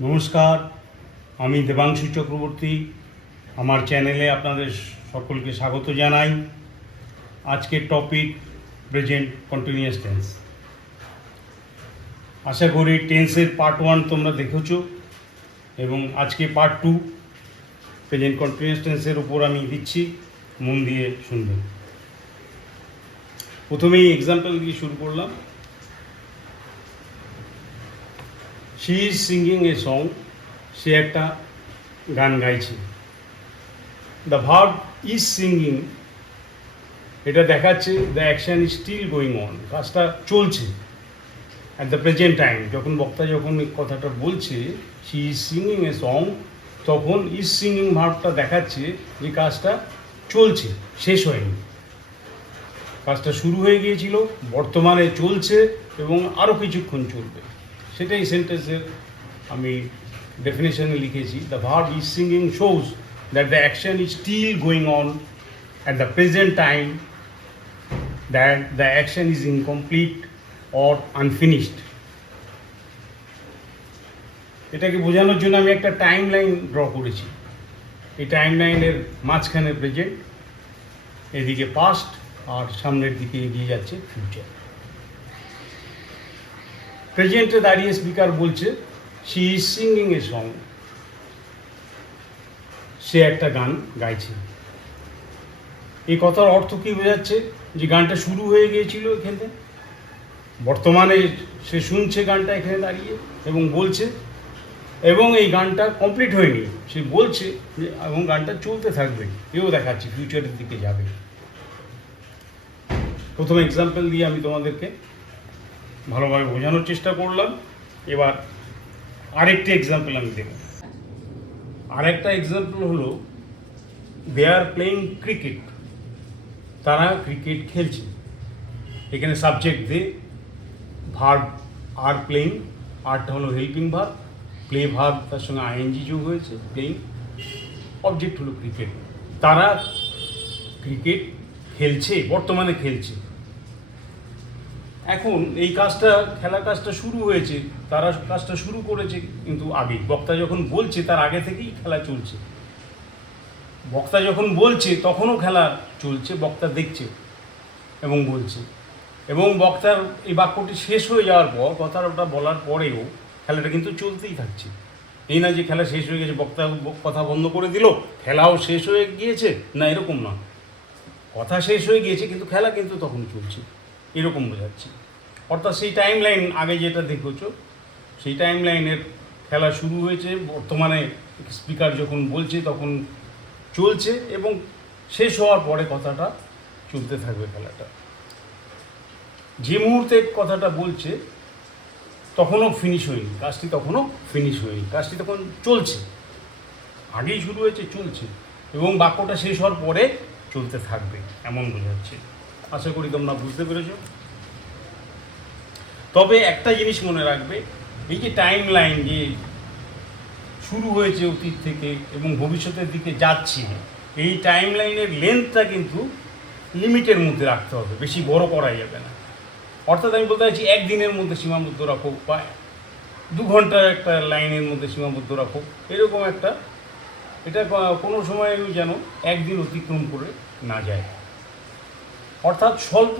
নমস্কার, আমি দেবাংশু চক্রবর্তী। আমার চ্যানেলে আপনাদের সকলকে স্বাগত জানাই। আজকের টপিক প্রেজেন্ট কন্টিনিউয়াস টেন্স। আশা করি টেন্সের পার্ট 1 তোমরা দেখেছো এবং আজকে পার্ট 2 প্রেজেন্ট কন্টিনিউয়াস টেন্সের উপর আমি দিচ্ছি, মন দিয়ে শুনবেন। প্রথমেই এক্সাম্পল দিয়ে শুরু করলাম। She is singing a song, সে একটা গান গাইছে। দ্য ভার্ব ইজ সিঙ্গিং, এটা দেখাচ্ছে the action is still going on, কাজটা চলছে। অ্যাট দ্য প্রেজেন্ট টাইম, যখন বক্তা যখন এই কথাটা বলছে she is singing a song, তখন ইজ সিঙ্গিং ভার্বটা দেখাচ্ছে যে কাজটা চলছে, শেষ হয়নি। কাজটা শুরু হয়ে গিয়েছিল, বর্তমানে চলছে এবং আরও কিছুক্ষণ চলবে। সেটাই সেন্টেন্সের আমি ডেফিনেশনে লিখেছি। The verb is singing shows that the action is still going on at the present time, that the action is incomplete or unfinished. এটাকে বোঝানোর জন্য আমি একটা টাইম লাইন ড্র করেছি। এই টাইম লাইনের মাঝখানে প্রেজেন্ট, এদিকে পাস্ট, আর সামনের দিকে এগিয়ে যাচ্ছে ফিউচার। প্রেজেন্টে দাঁড়িয়ে স্পিকার বলছে she is singing a song, সে একটা গান গাইছে। এই কথার অর্থ কী বোঝাচ্ছে? যে গানটা শুরু হয়ে গিয়েছিল এখানে, বর্তমানে সে শুনছে গানটা এখানে দাঁড়িয়ে এবং বলছে, এবং এই গানটা কমপ্লিট হয়নি, সে বলছে যে এবং গানটা চলতে থাকবে, এও দেখাচ্ছে ফিউচারের দিকে যাবে। প্রথম এক্সাম্পল দিয়ে আমি তোমাদেরকে ভালোভাবে বোঝানোর চেষ্টা করলাম। এবার আরেকটি এক্সাম্পল আমি দেব। আরেকটা এক্সাম্পল হলো দে আর প্লেইং ক্রিকেট, তারা ক্রিকেট খেলছে। এখানে subject they, verb are playing, আরটা হলো হেল্পিং ভার্ব, প্লে ভার্ব তার সঙ্গে আইএনজি যোগ হয়েছে, প্লেইং, অবজেক্ট হলো ক্রিকেট। তারা ক্রিকেট খেলছে, বর্তমানে খেলছে। এখন এই কাজটা, খেলার কাজটা শুরু হয়েছে, তারা কাজটা শুরু করেছে কিন্তু আগে, বক্তা যখন বলছে তার আগে থেকেই খেলা চলছে। বক্তা যখন বলছে তখনও খেলা চলছে, বক্তা দেখছে এবং বলছে, এবং বক্তার এই বাক্যটি শেষ হয়ে যাওয়ার পর, কথাটা বলার পরেও খেলাটা কিন্তু চলতেই থাকছে। এই না যে খেলা শেষ হয়ে গেছে, বক্তা কথা বন্ধ করে দিল, খেলাও শেষ হয়ে গিয়েছে, না, এরকম না। কথা শেষ হয়ে গিয়েছে কিন্তু খেলা কিন্তু তখন চলছে, এরকম বোঝাচ্ছে। অর্থাৎ সেই টাইম লাইন আগে যেটা দেখেছো, সেই টাইম লাইনের খেলা শুরু হয়েছে, বর্তমানে স্পিকার যখন বলছে তখন চলছে, এবং শেষ হওয়ার পরে কথাটা চলতে থাকবে খেলাটা। যে মুহূর্তে কথাটা বলছে তখনও ফিনিশ হয়নি, কাজটি তখনও ফিনিশ হয়নি, কাজটি তখন চলছে, আগেই শুরু হয়েছে, চলছে, এবং বাক্যটা শেষ হওয়ার পরে চলতে থাকবে, এমন বোঝাচ্ছে। আশা করি তোমরা বুঝতে পেরেছো। তবে একটা জিনিস মনে রাখবে, এই যে টাইম লাইন, যে শুরু হয়েছে অতীত থেকে এবং ভবিষ্যতের দিকে যাচ্ছে, এই টাইম লাইনের লেন্থটা কিন্তু লিমিটের মধ্যে রাখতে হবে, বেশি বড় করা যাবে না। অর্থাৎ আমি বলতে চাইছি একদিনের মধ্যে সীমাবদ্ধ রাখো, বা 2 ঘন্টার একটা লাইনের মধ্যে সীমাবদ্ধ রাখো, এরকম একটা, এটা কোনো সময় যেন একদিন অতিক্রম করে না যায়। অর্থাৎ স্বল্প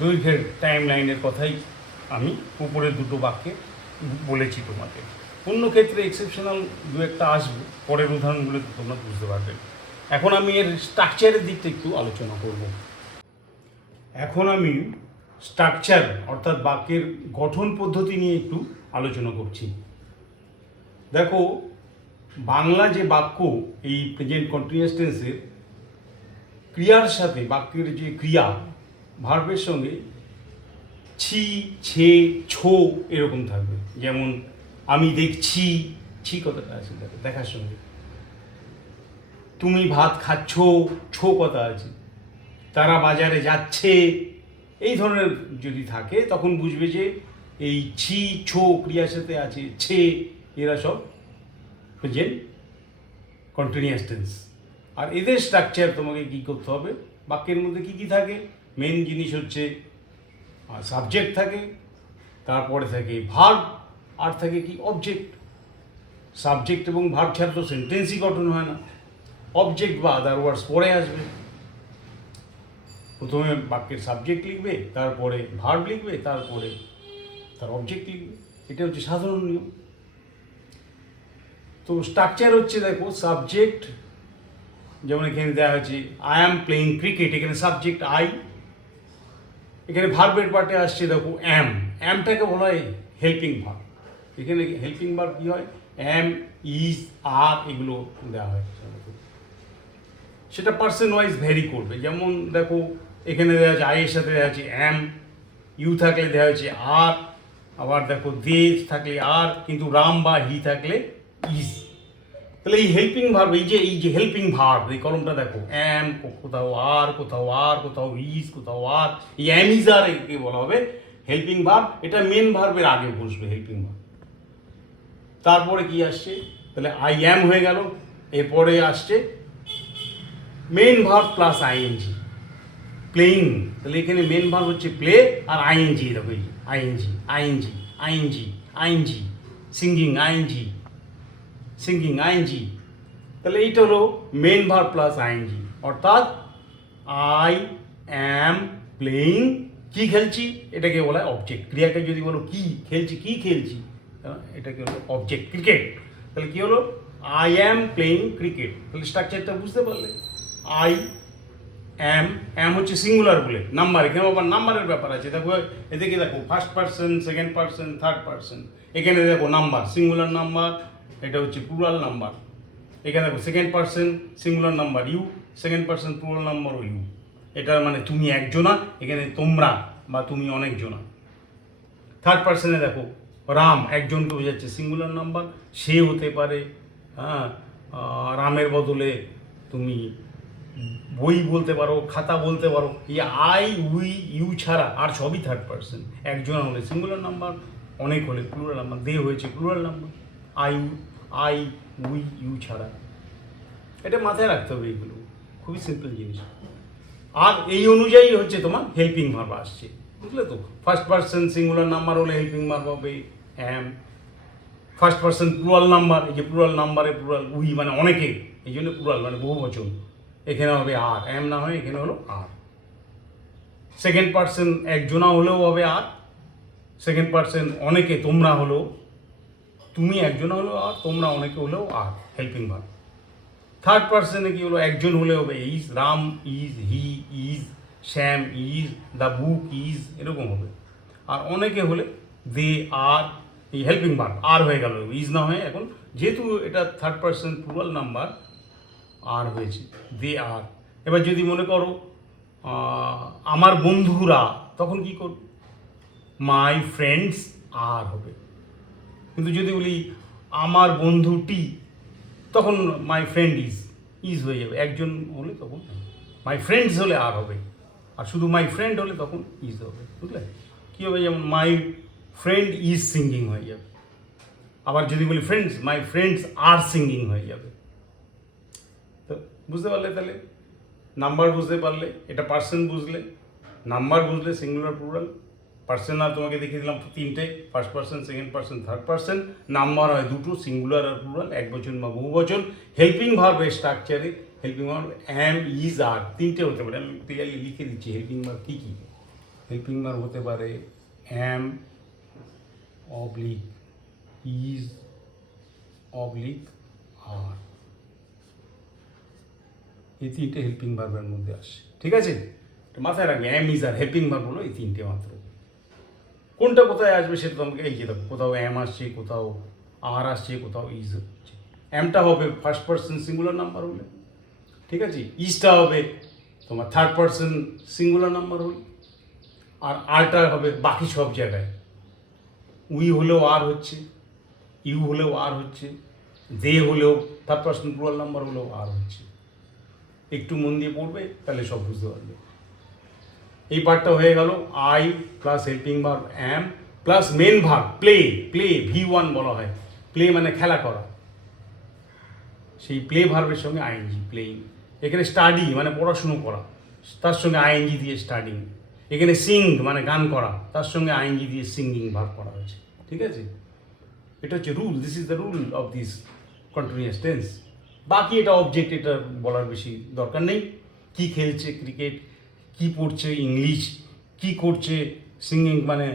দৈর্ঘ্যের টাইম লাইনের কথাই আমি উপরের দুটো বাক্যে বলেছি তোমাকে। অন্য ক্ষেত্রে এক্সেপশনাল দু একটা আসবে, পরের উদাহরণগুলোতে তোমরা বুঝতে পারবে। এখন আমি এর স্ট্রাকচারের দিকটা একটু আলোচনা করব। এখন আমি স্ট্রাকচার অর্থাৎ বাক্যের গঠন পদ্ধতি নিয়ে একটু আলোচনা করছি। দেখো, বাংলা যে বাক্য, এই প্রেজেন্ট কন্টিনিউয়াস টেন্সের ক্রিয়ার সাথে, বাক্যের যে ক্রিয়া ভার্বের সঙ্গে ছি, ছে, ছো এরকম থাকবে। যেমন আমি দেখছি, ছি কথাটা আছে দেখার সঙ্গে, তুমি ভাত খাচ্ছ, ছো কথা আছে, তারা বাজারে যাচ্ছে, এই ধরনের যদি থাকে তখন বুঝবে যে এই ছি, ছো ক্রিয়ার সাথে আছে ছে, এরা সব প্রেজেন্ট কন্টিনিউয়াস টেন্স। আর এদের স্ট্রাকচার তোমাকে কী করতে হবে, বাক্যের মধ্যে কী কী থাকে, মেন জিনিস হচ্ছে সাবজেক্ট থাকে, তারপরে থাকে ভার্ব, আর থাকে কি অবজেক্ট। সাবজেক্ট এবং ভার্ব ছাড়া তো সেন্টেন্সই গঠন হয় না। অবজেক্ট বা আদার ওয়ার্ডস পরে আসবে। প্রথমে বাক্যের সাবজেক্ট লিখবে, তারপরে ভার্ব লিখবে, তারপরে তার অবজেক্ট লিখবে। এটা হচ্ছে সাধারণ নিয়ম। তো স্ট্রাকচার হচ্ছে দেখো, সাবজেক্ট যেমন এখানে দেওয়া হয়েছে আই অ্যাম প্লেইং ক্রিকেট, এখানে সাবজেক্ট আই। এখানে ভার্বের পার্টে আসছে দেখো অ্যাম, অ্যামটাকে বলা হয় হেল্পিং ভার্ব। এখানে হেল্পিং ভার্ব কী হয়, অ্যাম, ইজ, আর এগুলো দেওয়া হয়। সেটা পার্সন ওয়াইজ ভ্যারি করবে। যেমন দেখো এখানে দেওয়া আছে আই এর সাথে দেওয়া আছে অ্যাম, ইউ থাকলে দেওয়া হয়েছে আর, আবার দেখো দে থাকলে আর, কিন্তু রাম বা হি থাকলে ইজ। তাহলে এই হেল্পিং ভার্ব, এই যে হেল্পিং ভার্ব, এই কলমটা দেখো অ্যাম, কোথাও আর, কোথাও আর, কোথাও ইজ, কোথাও আর, এই অ্যাম ইজ আর একে বলা হবে হেল্পিং ভার্ব। এটা মেন ভার্বের আগে বসবে হেল্পিং ভার্ব। তারপরে কি আসছে, তাহলে আই অ্যাম হয়ে গেল। এরপরে আসছে main verb plus ING, playing. তাহলে এখানে মেন ভার্ব হচ্ছে প্লে আর আইএনজি, দেখো এই ING, ING, ING, ING, singing, ING, singing, ING. তাহলে এইটা হলো মেন ভার্ব প্লাস আইএনজি, অর্থাৎ আই অ্যাম প্লেইং, কি খেলছি, এটাকে বলা হয় অবজেক্ট। ক্রিয়াকে যদি বলো কি খেলছি, কি খেলছি, এটাকে হলো অবজেক্ট, ক্রিকেট। তাহলে কি হলো, আই অ্যাম প্লেইং ক্রিকেট। তাহলে স্ট্রাকচারটা বুঝতে পারলে, আই অ্যাম হচ্ছে সিঙ্গুলার বলে নাম্বার, এখানে আবার নাম্বারের ব্যাপার আছে। দেখো এদিকে দেখো first person, second person, third person. এখানে দেখো নাম্বার, সিঙ্গুলার নাম্বার, এটা হচ্ছে প্লুরাল নাম্বার। এখানে দেখো second person singular number you, second person plural number ও ইউ। এটার মানে তুমি একজনা, এখানে তোমরা বা তুমি অনেকজনা। থার্ড পার্সনে দেখো রাম, একজনকে বোঝাচ্ছে সিঙ্গুলার নাম্বার, সে হতে পারে, হ্যাঁ, রামের বদলে তুমি বই বলতে পারো, খাতা বলতে পারো। এই আই, উই, ইউ ছাড়া আর সবই থার্ড পার্সন। একজন হলে সিঙ্গুলার নাম্বার, অনেক হলে প্লুরাল নাম্বার। দে হয়েছে plural number, I, we, you ছাড়া। এটা মাথায় রাখতে হবে, এইগুলো খুবই সিম্পল জিনিস। আর এই অনুযায়ী হচ্ছে তোমার হেল্পিং ভার্ব আসছে, বুঝলে তো। ফার্স্ট পার্সন সিঙ্গুলার নাম্বার হলে হেল্পিং ভার্ব হবে অ্যাম। ফার্স্ট পার্সন প্লুরাল নাম্বার, এই যে প্লুরাল নাম্বারে প্লুরাল উই মানে অনেকে, এই জন্য প্লুরাল মানে বহু বচন, এখানে হবে আর, অ্যাম না হয় এখানে হলো আর। সেকেন্ড পার্সন একজনা হলেও হবে আর, সেকেন্ড পার্সন অনেকে তোমরা হলো, তুমি একজনা হলেও আর, তোমরা অনেকে হলেও আর, হেল্পিং ভার্ব। থার্ড পার্সনে কি হলো, একজন হলে হবে is, Ram is, he is, Shyam is, the book is, এরকম হবে। আর অনেকে হলে দে আর, এই হেল্পিং ভার্ব আর হয়ে গেল, ইজ না হয়ে এখন যেহেতু এটা থার্ড পার্সন প্লুরাল নাম্বার আর হয়েছে, দে আর। এবার যদি মনে করো আমার বন্ধুরা, তখন কি করবে, মাই ফ্রেন্ডস আর হবে। কিন্তু যদি বলি আমার বন্ধুটি, তখন মাই ফ্রেন্ড ইজ হয়ে যাবে। একজন হলে তখন মাই ফ্রেন্ডস হলে আর হবে, আর শুধু মাই ফ্রেন্ড হলে তখন ইজ হবে, বুঝলে। কী হবে, যেমন মাই ফ্রেন্ড ইজ সিঙ্গিং হয়ে যাবে। আবার যদি বলি friends, my friends are singing হয়ে যাবে। তো বুঝতে পারলে, তাহলে নাম্বার বুঝতে পারলে, এটা পার্সন বুঝলে, নাম্বার বুঝলে, সিঙ্গুলার প্লুরাল। পার্সন আর তোমাকে দেখিয়ে দিলাম তিনটে, first person, second person, third person. Number হয় দুটো, সিঙ্গুলার আর প্লুরাল, এক বচন বা বহু বচন। হেল্পিং ভার্বের স্ট্রাকচারে হেল্পিং ভার্ব অ্যাম, ইজ, আর, তিনটে হতে পারে। আমি ক্লিয়ারলি লিখে দিচ্ছি হেল্পিং ভার্ব কী কী। হেল্পিং ভার্ব হতে পারে অ্যাম অবলিক ইজ অবলিক আর, এই তিনটে হেল্পিং ভার্বের মধ্যে আসে, ঠিক আছে। মাথায় রাখবে অ্যাম, ইজ, আর, হেল্পিং ভার্ব হলো এই তিনটে মাত্র। কোনটা কোথায় আসবে সেটা তোমাকে এই যে দেখো, কোথাও অ্যাম আসছে, কোথাও আর আসছে, কোথাও ইজ হচ্ছে। অ্যামটা হবে ফার্স্ট পার্সন সিঙ্গুলার নাম্বার হলে, ঠিক আছে। ইজটা হবে তোমার থার্ড পার্সন সিঙ্গুলার নাম্বার হলে, আর আরটা হবে বাকি সব জায়গায়। উই হলেও আর হচ্ছে, ইউ হলেও আর হচ্ছে, দে হলেও, থার্ড পার্সন প্লুরাল নাম্বার হলেও আর হচ্ছে। একটু মন দিয়ে পড়বে তাহলে সব বুঝতে পারবে। এই পার্টটা হয়ে গেল I plus helping verb am plus main verb play. Play V1 বলা হয়, প্লে মানে খেলা করা। সেই প্লে ভার্বের সঙ্গে আইএনজি, প্লেইং। এখানে স্টাডি মানে পড়াশুনো করা, তার সঙ্গে আইএনজি দিয়ে স্টাডিং। এখানে সিং মানে গান করা, তার সঙ্গে আইএনজি দিয়ে সিঙ্গিং ভার্ব করা হয়েছে, ঠিক আছে। এটা হচ্ছে rule, this is the rule of this continuous tense. বাকি এটা অবজেক্ট, এটা বলার বেশি দরকার নেই। কি খেলছে ক্রিকেট, কি পড়ছে ইংলিশ, কি করছে সিঙ্গিং মানে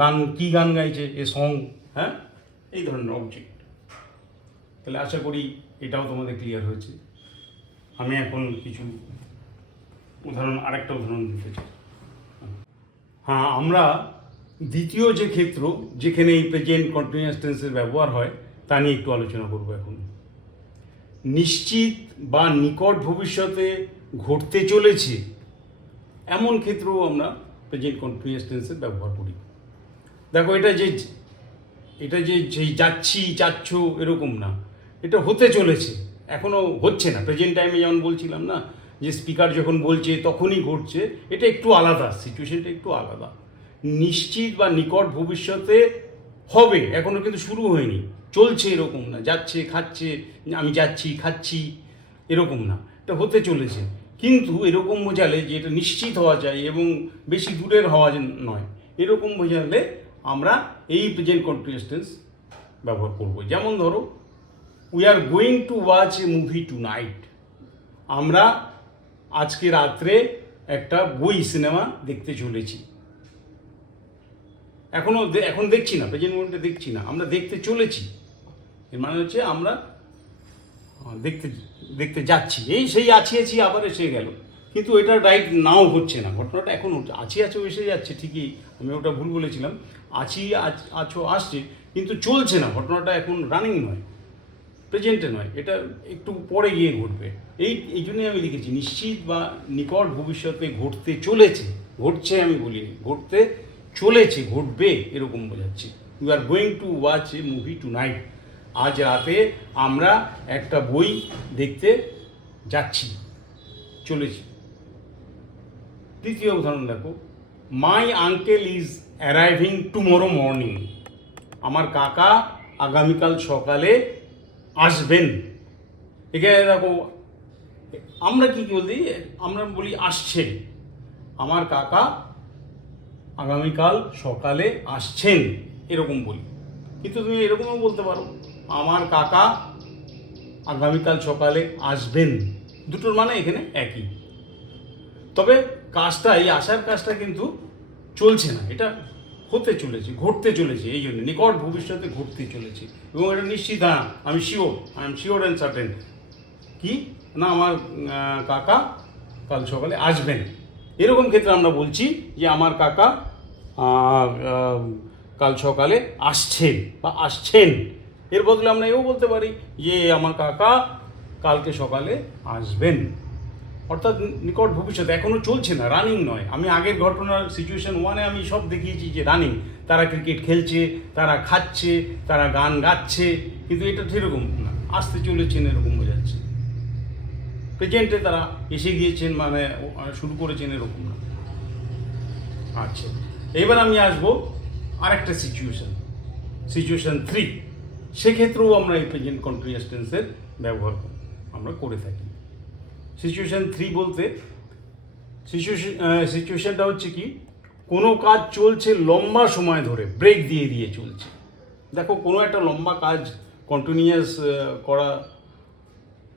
গান, কি গান গাইছে এ সং, হ্যাঁ, এই ধরনের অবজেক্ট। তাহলে আশা করি এটাও তোমাদের ক্লিয়ার হয়েছে। আমি এখন কিছু আরেকটা উদাহরণ দিতে চাই। হ্যাঁ, আমরা দ্বিতীয় যে ক্ষেত্র যেখানে এই প্রেজেন্ট কন্টিনিউয়াস টেন্সের ব্যবহার হয় তা নিয়ে একটু আলোচনা করবো এখন। নিশ্চিত বা নিকট ভবিষ্যতে ঘটতে চলেছে এমন ক্ষেত্রেও আমরা প্রেজেন্ট কন্টিনিউয়াস টেন্সের ব্যবহার করি। দেখো, এটা যে যেই যাচ্ছি যাচ্ছ এরকম না, এটা হতে চলেছে, এখনও হচ্ছে না। প্রেজেন্ট টাইমে যেমন বলছিলাম না, যে স্পিকার যখন বলছে তখনই ঘটছে, এটা একটু আলাদা, সিচুয়েশনটা একটু আলাদা। নিশ্চিত বা নিকট ভবিষ্যতে হবে, এখনও কিন্তু শুরু হয়নি, চলছে এরকম না, যাচ্ছে খাচ্ছে, আমি যাচ্ছি খাচ্ছি এরকম না, এটা হতে চলেছে। কিন্তু এরকম বোঝালে যে এটা নিশ্চিত হওয়া যায় এবং বেশি দূরের হওয়া নয়, এরকম বোঝালে আমরা এই প্রেজেন্ট কন্টিনিউয়াস টেন্স ব্যবহার করব। যেমন ধরো, we are going to watch a movie tonight, আমরা আজকে রাত্রে একটা সিনেমা দেখতে চলেছি। এখন দেখছি না, প্রেজেন্ট মোমেন্টে দেখছি না, আমরা দেখতে চলেছি। এর মানে হচ্ছে আমরা দেখতে যাচ্ছি, এই সেই আছি আবার এসে গেল। কিন্তু এটা রাইট নাও হচ্ছে না, ঘটনাটা এখন আছো এসে যাচ্ছে ঠিকই, আমি ওটা ভুল বলেছিলাম। আছো আসছে, কিন্তু চলছে না, ঘটনাটা এখন রানিং নয়, প্রেজেন্টে নয়, এটা একটু পরে গিয়ে ঘটবে। এই জন্যই আমি লিখেছি নিশ্চিত বা নিকট ভবিষ্যতে ঘটতে চলেছে, ঘটছে আমি বলিনি, ঘটতে চলেছে, ঘটবে এরকম বোঝাচ্ছি। You are going to watch a movie tonight, আজ রাতে আমরা একটা বই দেখতে যাচ্ছি, চলেছি। তৃতীয় উদাহরণ দেখো, my uncle is arriving tomorrow morning, আমার কাকা আগামীকাল সকালে আসবেন। এখানে দেখো, আমরা কি বলি, আমরা বলি আসছে, আমার কাকা আগামীকাল সকালে আসছেন এরকম বলি। কিন্তু তুমি এরকমও বলতে পারো, আমার কাকা আগামীকাল সকালে আসবেন, দুটোর মানে এখানে একই। তবে কাজটা, এই আসার কাজটা কিন্তু চলছে না, এটা হতে চলেছে, ঘটতে চলেছে, এই জন্য নিকট ভবিষ্যতে ঘটতে চলেছে। এবং এটা নিশ্চিত, হ্যাঁ আমি sure, I am sure and certain, কি না আমার কাকা কাল সকালে আসবেন। এরকম ক্ষেত্রে আমরা বলছি যে আমার কাকা কাল সকালে আসছেন বা আসছেন। এর বদলে আমরা এও বলতে পারি যে আমার কাকা কালকে সকালে আসবেন, অর্থাৎ নিকট ভবিষ্যৎ, এখনও চলছে না, রানিং নয়। আমি আগের ঘটনার সিচুয়েশন 1-এ আমি সব দেখিয়েছি যে রানিং, তারা ক্রিকেট খেলছে, তারা খাচ্ছে, তারা গান গাচ্ছে, কিন্তু এটা সেরকম না, আসতে চলেছেন এরকম বোঝাচ্ছে। প্রেজেন্টে তারা এসে গিয়েছেন মানে শুরু করেছেন এরকম না। আচ্ছা, এবার আমি আসবো আরেকটা সিচুয়েশন 3, সেক্ষেত্রেও আমরা এই প্রেজেন্ট কন্টিনিউয়াস টেন্সের ব্যবহার আমরা করে থাকি। সিচুয়েশন 3 বলতে সিচুয়েশনটা হচ্ছে কি, কোনো কাজ চলছে লম্বা সময় ধরে, ব্রেক দিয়ে দিয়ে চলছে। দেখো, কোনো একটা লম্বা কাজ কন্টিনিউয়াস করা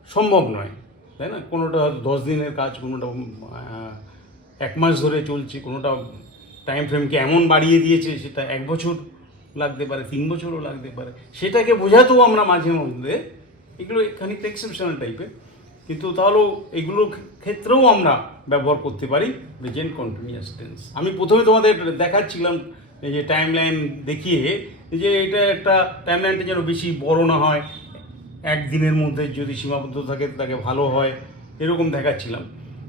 সম্ভব নয়, তাই না? কোনোটা 10 দিনের কাজ, কোনোটা 1 মাস ধরে চলছে, কোনোটা টাইম ফ্রেমকে এমন বাড়িয়ে দিয়েছে সেটা 1 বছর লাগতে পারে, 3 বছরও লাগতে পারে। সেটাকে বোঝাতেও আমরা মাঝে মধ্যে, এগুলো খানিকটা এক্সেপশনাল টাইপের, কিন্তু তাহলেও এগুলোর ক্ষেত্রেও আমরা ব্যবহার করতে পারি প্রেজেন্ট কন্টিনিউয়াস টেন্স। আমি প্রথমে তোমাদের দেখাচ্ছিলাম এই যে টাইম লাইন দেখিয়ে, যে এটা একটা টাইম লাইনটা যেন বেশি বড় না হয়, 1 দিনের মধ্যে যদি সীমাবদ্ধ থাকে তাকে ভালো হয়, এরকম দেখাচ্ছিলাম।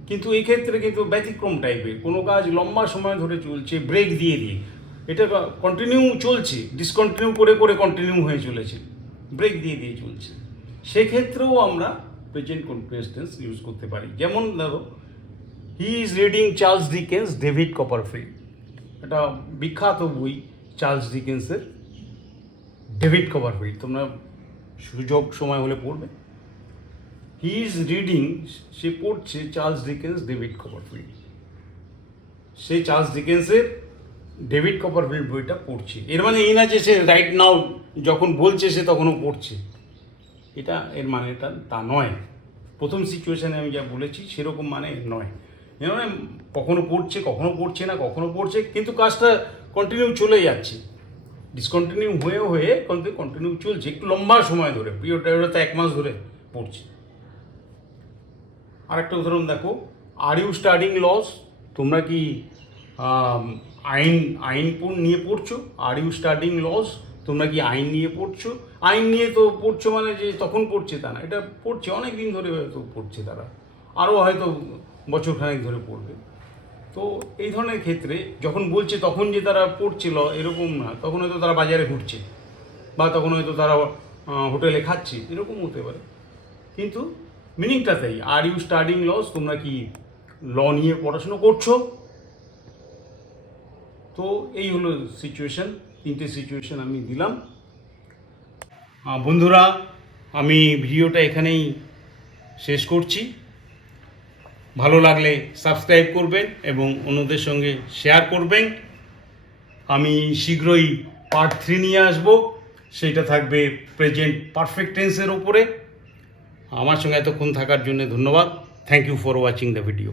কিন্তু এই ক্ষেত্রে কিন্তু ব্যতিক্রম টাইপের, কোনো কাজ লম্বা সময় ধরে চলছে ব্রেক দিয়ে দিয়ে, এটা কন্টিনিউ চলছে, ডিসকন্টিনিউ করে করে কন্টিনিউ হয়ে চলেছে, ব্রেক দিয়ে দিয়ে চলছে, সেক্ষেত্রেও আমরা প্রেজেন্ট কন্টিনিউয়াস টেন্স ইউজ করতে পারি। যেমন ধরো, he is reading Charles Dickens David Copperfield, এটা বিখ্যাত বই চার্লস ডিকেন্সের ডেভিড কপারফিল্ড, তোমরা সুযোগ সময় হলে পড়বে। হি ইজ রিডিং, সে পড়ছে চার্লস ডিকেন্স ডেভিড কপারফিল্ড, সে চার্লস ডিকেন্সের ডেভিড কপারফিল্ড বইটা পড়ছে। এর মানে এই না যে সে রাইট নাও যখন বলছে সে তখনও পড়ছে, এটা এর মানে এটা তা নয়। প্রথম সিচুয়েশানে আমি যা বলেছি সেরকম মানে নয়। এর মানে কখনো পড়ছে না, কখনো পড়ছে, কিন্তু কাজটা কন্টিনিউ চলে যাচ্ছে, ডিসকন্টিনিউ হয়ে কন্টিনিউ চলছে একটু লম্বা সময় ধরে, পিরিয়ডটা তো 1 মাস ধরে পড়ছে। আরেকটা উদাহরণ দেখো, আর ইউ স্টাডিং লস, তোমরা কি আইন নিয়ে পড়ছো? আর ইউ স্টাডিং লস, তোমরা কি আইন নিয়ে পড়ছো? আইন নিয়ে তো পড়ছো মানে যে তখন পড়ছে তা না, এটা পড়ছে অনেক দিন ধরে, হয়তো পড়ছে তারা, আরও হয়তো বছরখানেক ধরে পড়বে। তো এই ধরনের ক্ষেত্রে যখন বলছে তখন যে তারা পড়ছিল এরকম না, তখন হয়তো তারা বাজারে ঘুরছে, বা তখন হয়তো তারা হোটেলে খাচ্ছে, এরকম হতে পারে। কিন্তু মিনিংটা তাই, আর ইউ স্টাডিং লস, তোমরা কি ল নিয়ে পড়াশুনো করছো? তো এই হলো সিচুয়েশান, 3টে সিচুয়েশান আমি দিলাম। বন্ধুরা, আমি ভিডিওটা এখানেই শেষ করছি। ভালো লাগলে সাবস্ক্রাইব করবেন এবং অন্যদের সঙ্গে শেয়ার করবেন। আমি শীঘ্রই পার্ট 3 নিয়ে আসব, সেটা থাকবে প্রেজেন্ট পারফেক্ট টেন্সের ওপরে। আমার সঙ্গে এতক্ষণ থাকার জন্য ধন্যবাদ। Thank you for watching the video.